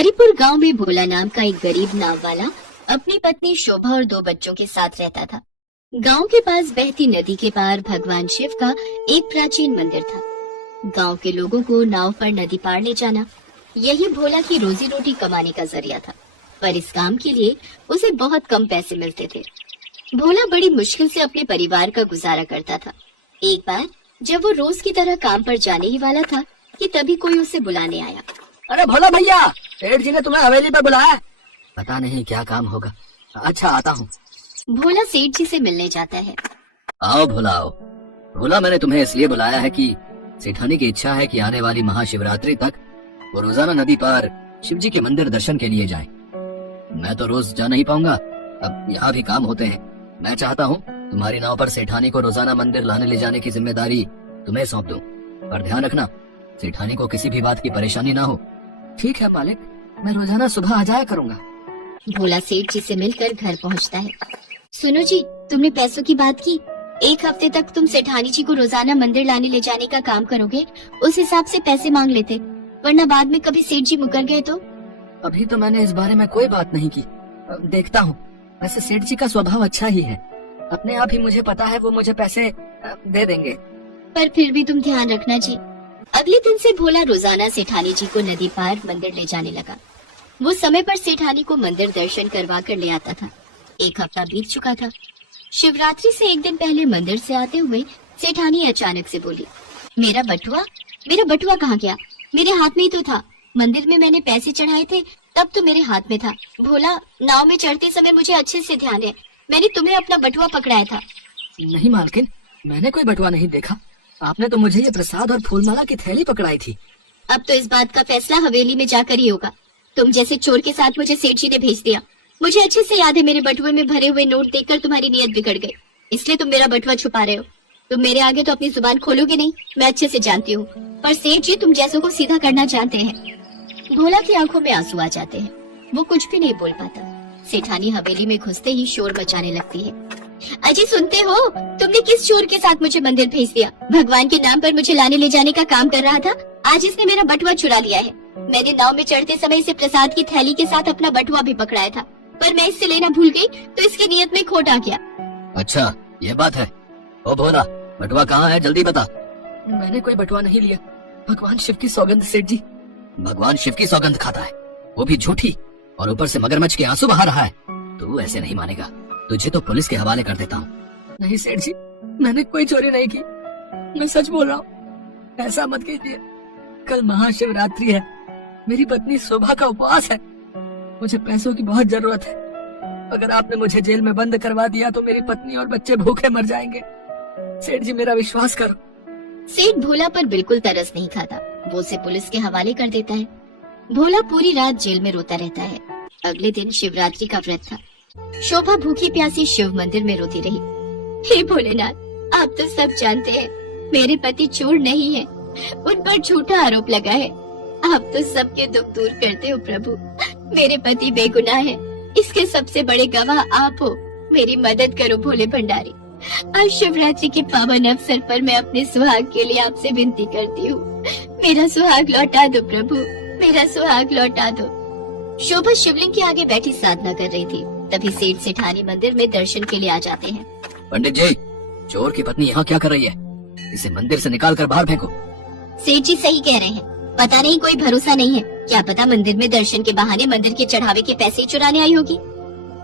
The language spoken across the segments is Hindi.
हरिपुर गांव में भोला नाम का एक गरीब नाव वाला अपनी पत्नी शोभा और 2 बच्चों के साथ रहता था। गांव के पास बहती नदी के पार भगवान शिव का एक प्राचीन मंदिर था। गांव के लोगों को नाव पर नदी पार ले जाना यही भोला की रोजी रोटी कमाने का जरिया था, पर इस काम के लिए उसे बहुत कम पैसे मिलते थे। भोला बड़ी मुश्किल से अपने परिवार का गुजारा करता था। एक बार जब वो रोज की तरह काम पर जाने ही वाला था कि तभी कोई उसे बुलाने आया। अरे भोला भैया, सेठ जी ने तुम्हें हवेली पे बुलाया। पता नहीं क्या काम होगा। अच्छा, आता हूँ। भोला सेठ जी से मिलने जाता है। आओ भोला, आओ। भोला, मैंने तुम्हें इसलिए बुलाया है कि सेठानी की इच्छा है कि आने वाली महाशिवरात्रि तक वो रोजाना नदी पार शिव जी के मंदिर दर्शन के लिए जाए। मैं तो रोज जा नहीं पाऊंगा, अब यहाँ भी काम होते हैं। मैं चाहता हूँ तुम्हारी नाव पर सेठानी को रोजाना मंदिर लाने ले जाने की जिम्मेदारी तुम्हें सौंप दूं, पर ध्यान रखना सेठानी को किसी भी बात की परेशानी ना हो। ठीक है मालिक, मैं रोजाना सुबह आ जाया करूँगा। भोला सेठ जी से मिलकर घर पहुँचता है। सुनो जी, तुमने पैसों की बात की। 1 हफ्ते तक तुम सेठानी जी को रोजाना मंदिर लाने ले जाने का काम करोगे, उस हिसाब से पैसे मांग लेते, वरना बाद में कभी सेठ जी मुकर गए तो। अभी तो मैंने इस बारे में कोई बात नहीं की, देखता हूँ। वैसे सेठ जी का स्वभाव अच्छा ही है, अपने आप ही मुझे पता है वो मुझे पैसे दे देंगे। पर फिर भी तुम ध्यान रखना जी। अगले दिन से भोला रोजाना सेठानी जी को नदी पार मंदिर ले जाने लगा। वो समय पर सेठानी को मंदिर दर्शन करवा कर ले आता था। 1 हफ्ता बीत चुका था। शिवरात्रि से 1 दिन पहले मंदिर से आते हुए सेठानी अचानक से बोली, मेरा बटुआ कहाँ गया? मेरे हाथ में ही तो था। मंदिर में मैंने पैसे चढ़ाए थे, तब तो मेरे हाथ में था। भोला, नाव में चढ़ते समय मुझे अच्छे से ध्यान है, मैंने तुम्हें अपना बटुआ पकड़ाया था। नहीं मालकिन, मैंने कोई बटुआ नहीं देखा। आपने तो मुझे ये प्रसाद और फूलमाला की थैली पकड़ाई थी। अब तो इस बात का फैसला हवेली में जाकर ही होगा। तुम जैसे चोर के साथ मुझे सेठ जी ने भेज दिया। मुझे अच्छे से याद है, मेरे बटुए में भरे हुए नोट देखकर तुम्हारी नीयत बिगड़ गई, इसलिए तुम मेरा बटुआ छुपा रहे हो। तुम मेरे आगे तो अपनी जुबान खोलोगे नहीं, मैं अच्छे से जानती हूँ, पर सेठ जी तुम जैसों को सीधा करना चाहते हैं। भोला की आंखों में आंसू आ जाते हैं, वो कुछ भी नहीं बोल पाता। सेठानी हवेली में घुसते ही शोर मचाने लगती है। अजी सुनते हो, तुमने किस चोर के साथ मुझे मंदिर भेज दिया? भगवान के नाम पर मुझे लाने ले जाने का काम कर रहा था, आज इसने मेरा बटुआ चुरा लिया है। मैंने नाव में चढ़ते समय इसे प्रसाद की थैली के साथ अपना बटुआ भी पकड़ाया था, पर मैं इससे लेना भूल गई तो इसकी नीयत में खोट आ गया। अच्छा, ये बात है। ओ भोला, बटुआ कहाँ है, जल्दी बता। मैंने कोई बटुआ नहीं लिया, भगवान शिव की सौगंध सेठ जी। भगवान शिव की सौगंध खाता है, वो भी झूठी, और ऊपर से मगरमच्छ के आंसू बहा रहा है। तू ऐसे नहीं मानेगा, तुझे तो पुलिस के हवाले कर देता हूँ। नहीं सेठ जी, मैंने कोई चोरी नहीं की, मैं सच बोल रहा हूँ। ऐसा मत कीजिए, कल महाशिवरात्रि है, मेरी पत्नी शोभा का उपवास है, मुझे पैसों की बहुत जरूरत है। अगर आपने मुझे जेल में बंद करवा दिया तो मेरी पत्नी और बच्चे भूखे मर जाएंगे। सेठ जी, मेरा विश्वास करो। सेठ भोला पर बिल्कुल तरस नहीं खाता, वो उसे पुलिस के हवाले कर देता है। भोला पूरी रात जेल में रोता रहता है। अगले दिन शिवरात्रि का व्रत था। शोभा भूखी प्यासी शिव मंदिर में रोती रही। हे भोलेनाथ, आप तो सब जानते हैं, मेरे पति चोर नहीं है, उन पर झूठा आरोप लगा है। आप तो सबके दुख दूर करते हो प्रभु। मेरे पति बेगुनाह है, इसके सबसे बड़े गवाह आप हो। मेरी मदद करो भोले भंडारी। आज शिवरात्रि के पावन अवसर पर मैं अपने सुहाग के लिए आपसे विनती करती हूँ। मेरा सुहाग लौटा दो प्रभु, मेरा सुहाग लौटा दो। शोभा शिवलिंग के आगे बैठी साधना कर रही थी, तभी सेठ सेठानी मंदिर में दर्शन के लिए आ जाते हैं। पंडित जी, चोर की पत्नी यहाँ क्या कर रही है? इसे मंदिर से निकाल कर बाहर फेंको। सेठ जी सही कह रहे हैं, पता नहीं, कोई भरोसा नहीं है। क्या पता मंदिर में दर्शन के बहाने मंदिर के चढ़ावे के पैसे चुराने आई होगी।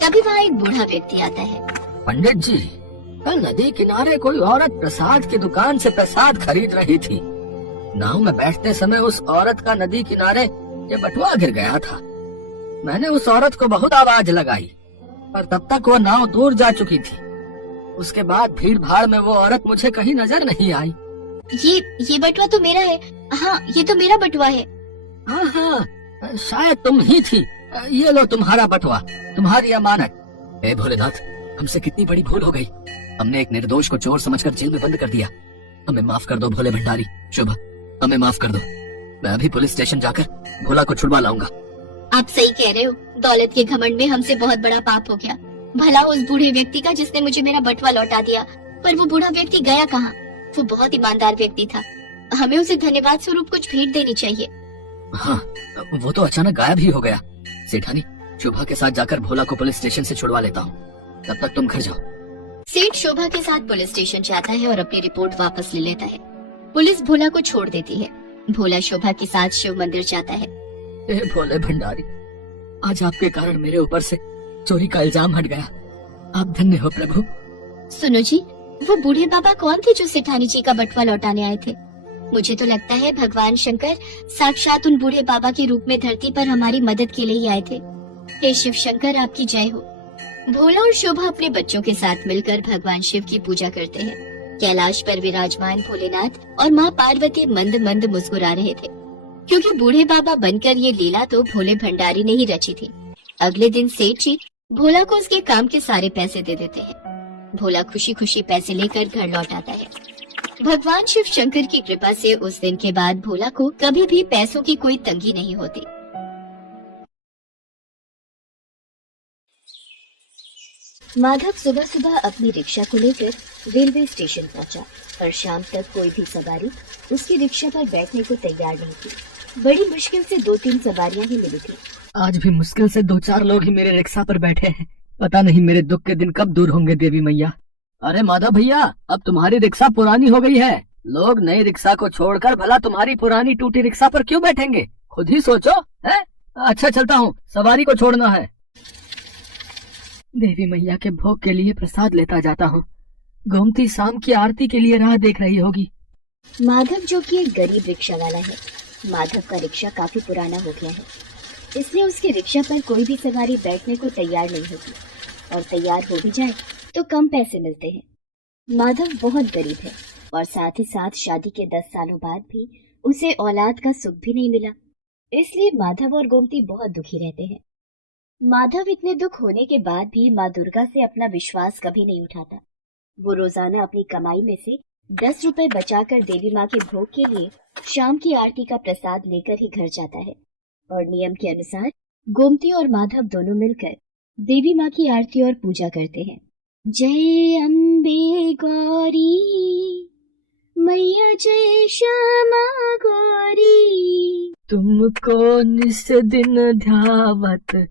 तभी वहाँ एक बूढ़ा व्यक्ति आता है। पंडित जी, कल नदी किनारे कोई औरत प्रसाद की दुकान से प्रसाद खरीद रही थी। नाव में बैठते समय उस औरत का नदी किनारे ये बटुआ गिर गया था। मैंने उस औरत को बहुत आवाज लगाई, पर तब तक वो नाव दूर जा चुकी थी। उसके बाद भीड़ भाड़ में वो औरत मुझे कहीं नजर नहीं आई। ये बटुआ तो मेरा है। हाँ, ये तो मेरा बटुआ है। हाँ, शायद तुम ही थी। ये लो तुम्हारा बटुआ, तुम्हारी अमानत। हे भोलेनाथ, हमसे कितनी बड़ी भूल हो गई। हमने एक निर्दोष को चोर समझकर जेल में बंद कर दिया। हमें माफ कर दो भोले भंडारी। शोभा, हमें माफ कर दो। मैं अभी पुलिस स्टेशन जाकर भोला को छुड़वा लाऊंगा। आप सही कह रहे हो, दौलत के घमंड में हमसे बहुत बड़ा पाप हो गया। भला उस बूढ़े व्यक्ति का जिसने मुझे मेरा बटुआ लौटा दिया, पर वो बूढ़ा व्यक्ति गया कहाँ? वो बहुत ईमानदार व्यक्ति था, हमें उसे धन्यवाद स्वरूप कुछ भेंट देनी चाहिए। हाँ, वो तो अचानक गायब ही हो गया। सेठानी, शोभा के साथ जाकर भोला को पुलिस स्टेशन से छुड़वा लेता हूँ, तब तक तुम घर जाओ। सेठ शोभा के साथ पुलिस स्टेशन जाता है और अपनी रिपोर्ट वापस ले लेता है। पुलिस भोला को छोड़ देती है। भोला शोभा के साथ शिव मंदिर जाता है। ए भोले भंडारी, आज आपके कारण मेरे ऊपर से चोरी का इल्जाम हट गया। आप धन्य हो प्रभु। सुनो जी, वो बूढ़े बाबा कौन थे जो सेठानी जी का बटुआ लौटाने आए थे? मुझे तो लगता है भगवान शंकर साक्षात उन बूढ़े बाबा के रूप में धरती पर हमारी मदद के लिए ही आए थे। हे शिव शंकर, आपकी जय हो। भोला और शोभा अपने बच्चों के साथ मिलकर भगवान शिव की पूजा करते हैं। कैलाश पर विराजमान भोलेनाथ और माँ पार्वती मंद मंद मुस्कुरा रहे थे, क्योंकि बूढ़े बाबा बनकर ये लीला तो भोले भंडारी ने ही रची थी। अगले दिन सेठ जी भोला को उसके काम के सारे पैसे दे देते हैं। भोला खुशी खुशी पैसे लेकर घर लौट आता है। भगवान शिव शंकर की कृपा से उस दिन के बाद भोला को कभी भी पैसों की कोई तंगी नहीं होती। माधव सुबह सुबह अपनी रिक्शा को लेकर रेलवे स्टेशन पहुंचा, पर शाम तक कोई भी सवारी उसकी रिक्शा पर बैठने को तैयार नहीं थी। बड़ी मुश्किल से 2-3 सवारियां ही मिली थी। आज भी मुश्किल से 2-4 लोग ही मेरे रिक्शा पर बैठे हैं। पता नहीं मेरे दुख के दिन कब दूर होंगे देवी मैया। अरे माधव भैया, अब तुम्हारी रिक्शा पुरानी हो गई है। लोग नई रिक्शा को छोड़कर भला तुम्हारी पुरानी टूटी रिक्शा पर क्यों बैठेंगे? खुद ही सोचो। है? अच्छा चलता हूँ, सवारी को छोड़ना है। देवी मैया के भोग के लिए प्रसाद लेता जाता हूँ। गोमती शाम की आरती के लिए राह देख रही होगी। माधव जो कि एक गरीब रिक्शा वाला है, माधव का रिक्शा काफी पुराना हो गया है, इसलिए उसके रिक्शा पर कोई भी सवारी बैठने को तैयार नहीं होती, और तैयार हो भी जाए तो कम पैसे मिलते हैं। माधव बहुत गरीब है और साथ ही साथ शादी के 10 सालों बाद भी उसे औलाद का सुख भी नहीं मिला, इसलिए माधव और गोमती बहुत दुखी रहते हैं। माधव इतने दुख होने के बाद भी माँ दुर्गा से अपना विश्वास कभी नहीं उठाता। वो रोजाना अपनी कमाई में से 10 रुपए बचाकर देवी माँ के भोग के लिए शाम की आरती का प्रसाद लेकर ही घर जाता है, और नियम के अनुसार गोमती और माधव दोनों मिलकर देवी माँ की आरती और पूजा करते हैं। जय अम्बे गौरी मैया, जय श्यामा गौरी, तुमको निस दिन ध्यावत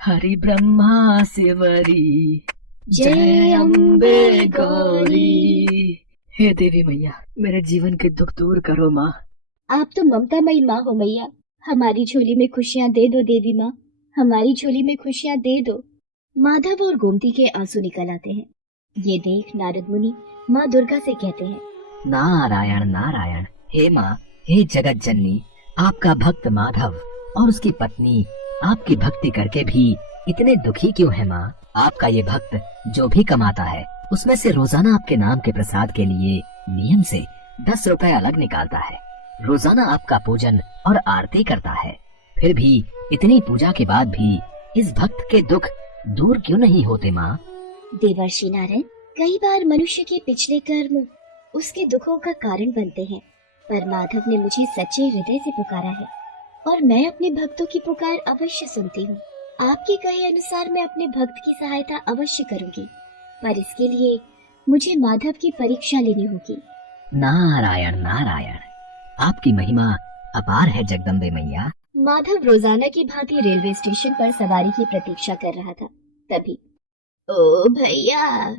हरि ब्रह्मा शिवरी, जय अम्बे गौरी। हे देवी मैया, मेरे जीवन के दुख दूर करो माँ। आप तो ममतामयी माँ हो मैया, हमारी झोली में खुशियाँ दे दो देवी माँ, हमारी झोली में खुशियाँ दे दो। माधव और गोमती के आंसू निकल आते हैं। ये देख नारद मुनि माँ दुर्गा से कहते हैं, नारायण नारायण। हे माँ, हे जगत जननी, आपका भक्त माधव और उसकी पत्नी आपकी भक्ति करके भी इतने दुखी क्यों है माँ? आपका ये भक्त जो भी कमाता है उसमें से रोजाना आपके नाम के प्रसाद के लिए नियम से 10 रुपए अलग निकालता है। रोजाना आपका पूजन और आरती करता है, फिर भी इतनी पूजा के बाद भी इस भक्त के दुख दूर क्यों नहीं होते माँ? देवर्षि नारायण, कई बार मनुष्य के पिछले कर्म उसके दुखों का कारण बनते हैं, पर माधव ने मुझे सच्चे हृदय से पुकारा है और मैं अपने भक्तों की पुकार अवश्य सुनती हूँ। आपके कहे अनुसार मैं अपने भक्त की सहायता अवश्य करूँगी, पर इसके लिए मुझे माधव की परीक्षा लेनी होगी। नारायण नारायण, आपकी महिमा अपार है जगदम्बे मैया। माधव रोजाना की भांति रेलवे स्टेशन पर सवारी की प्रतीक्षा कर रहा था। तभी, ओ भैया,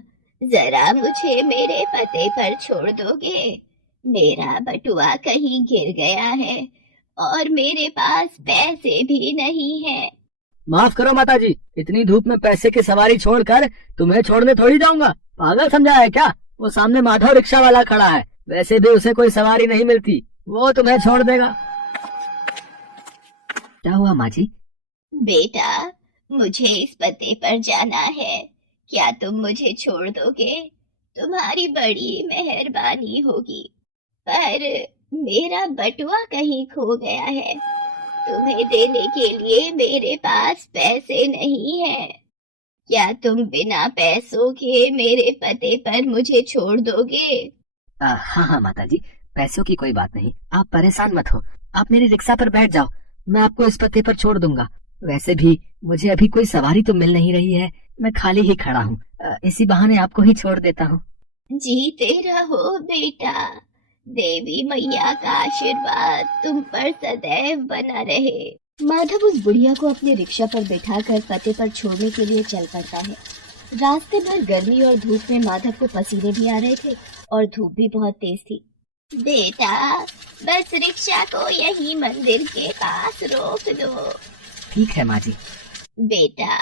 जरा मुझे मेरे पते पर छोड़ दोगे? मेरा बटुआ कहीं गिर गया है और मेरे पास पैसे भी नहीं है। माफ करो माता जी, इतनी धूप में पैसे की सवारी छोड़कर तुम्हें छोड़ने थोड़ी जाऊंगा। पागल समझा है क्या? वो सामने माधव रिक्शा वाला खड़ा है, वैसे भी उसे कोई सवारी नहीं मिलती, वो तुम्हें छोड़ देगा। क्या हुआ माँ जी? बेटा, मुझे इस पते पर जाना है, क्या तुम मुझे छोड़ दोगे? तुम्हारी बड़ी मेहरबानी होगी, पर मेरा बटुआ कहीं खो गया है, तुम्हें देने के लिए मेरे पास पैसे नहीं है। क्या तुम बिना पैसों के मेरे पते पर मुझे छोड़ दोगे? हाँ हाँ माता जी, पैसों की कोई बात नहीं, आप परेशान मत हो। आप मेरी रिक्शा पर बैठ जाओ, मैं आपको इस पते पर छोड़ दूंगा। वैसे भी मुझे अभी कोई सवारी तो मिल नहीं रही है, मैं खाली ही खड़ा हूँ, इसी बहाने आपको ही छोड़ देता हूँ। जीते रहो बेटा, देवी मैया का आशीर्वाद तुम पर सदैव बना रहे। माधव उस बुढ़िया को अपने रिक्शा पर बिठाकर पते पर छोड़ने के लिए चल पड़ता है। रास्ते भर गर्मी और धूप में माधव को पसीने भी आ रहे थे और धूप भी बहुत तेज थी। बेटा, बस रिक्शा को यही मंदिर के पास रोक दो। ठीक है माँ जी। बेटा,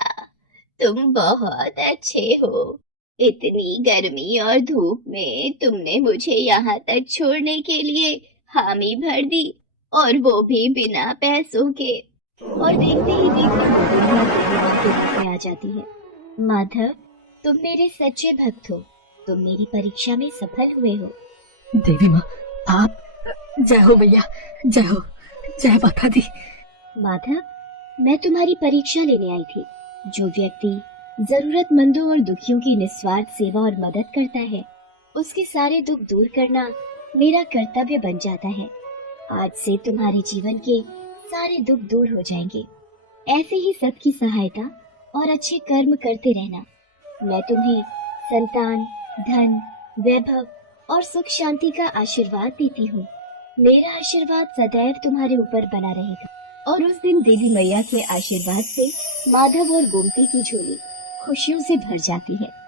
तुम बहुत अच्छे हो। इतनी गर्मी और धूप में तुमने मुझे यहाँ तक छोड़ने के लिए हामी भर दी, और वो भी बिना पैसों के। और देखते ही देखते वो बुढ़िया देवी माँ के रूप में आ जाती है। माधव, तुम मेरे सच्चे भक्त हो। तुम मेरी परीक्षा में सफल हुए हो। देवी माँ, आप जय हो मैया, जय हो, जय माता दी। माधव, मैं तुम्हारी परीक्षा लेने आई थी। जो व्यक्ति जरूरतमंदों और दुखियों की निस्वार्थ सेवा और मदद करता है, उसके सारे दुख दूर करना मेरा कर्तव्य बन जाता है। आज से तुम्हारे जीवन के सारे दुख दूर हो जाएंगे। ऐसे ही सबकी सहायता और अच्छे कर्म करते रहना। मैं तुम्हें संतान, धन, वैभव और सुख शांति का आशीर्वाद देती हूँ। मेरा आशीर्वाद सदैव तुम्हारे ऊपर बना रहेगा। और उस दिन देवी मैया के आशीर्वाद से माधव और गोमती की झोली खुशियों से भर जाती है।